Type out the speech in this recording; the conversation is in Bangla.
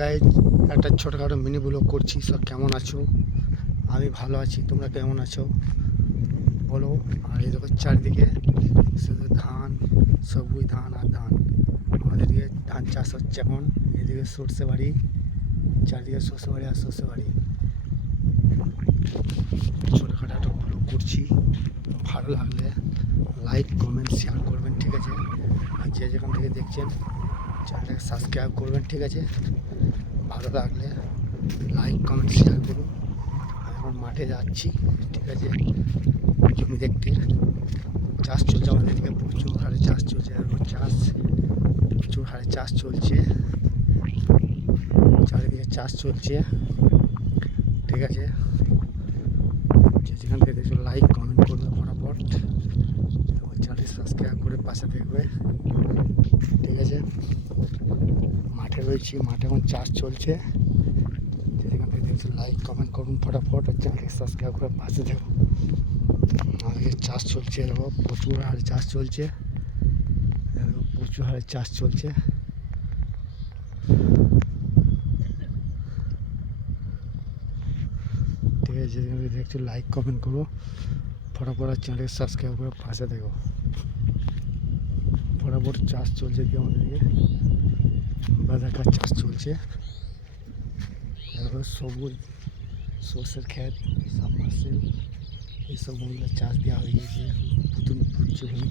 গাইজ একটা ছোটোখাটো মিনি ব্লগ করছি। সব কেমন আছো? আমি ভালো আছি, তোমরা কেমন আছো বলো। আর এই দেখো চারদিকে শুধু ধান, সবুজ ধান আর ধান। আমাদের দিকে ধান চাষ হচ্ছে এখন। এদিকে সর্ষে বাড়ি, চারদিকে সর্ষে বাড়ি আর সর্ষে বাড়ি। ছোটোখাটো একটা ব্লগ করছি, ভালো লাগলে লাইক কমেন্ট শেয়ার করবেন, ঠিক আছে? আর যে যেখান থেকে দেখছেন চ্যানেলটাকে সাবস্ক্রাইব করবেন, ঠিক আছে? ভালো লাগলে লাইক কমেন্ট শেয়ার করুন। আমি এখন মাঠে যাচ্ছি, ঠিক আছে? জমি দেখতে। চাষ চলছে আমাদের এদিকে, প্রচুর হারে চাষ চলছে। প্রচুর হারে চাষ চলছে, চারিদিকে চাষ চলছে, ঠিক আছে? যে যেখান থেকে দেখছো লাইক কমেন্ট করবে ফটাফট, এবং চ্যানেলটি সাবস্ক্রাইব করে পাশে দেখবে, ঠিক আছে? মাঠে রয়েছি, মাঠে এখন চাষ চলছে। যেখান থেকে দেখছো লাইক কমেন্ট করুন ফটাফট, আর চ্যানেলটি সাবস্ক্রাইব করে পাশে দেখো। আমাদের চাষ চলছে, দেখো প্রচুর হারে চাষ চলছে, প্রচুর হারে চাষ চলছে। ঠিক আছে, যেখান থেকে দেখছো লাইক কমেন্ট করো ফটাফট, আর চ্যানেলটি সাবস্ক্রাইব করে পাশে দেখো। ফটাফট চাষ চলছে কি আমাদের দিকে, বাঁধাকার চাষ চলছে। দেখো সবুজ সর্ষের ক্ষেত, সাবমার্সিবল এইসব চাষ দেওয়া হয়ে গেছে, পুতুল পুচ্ছে ভূমি।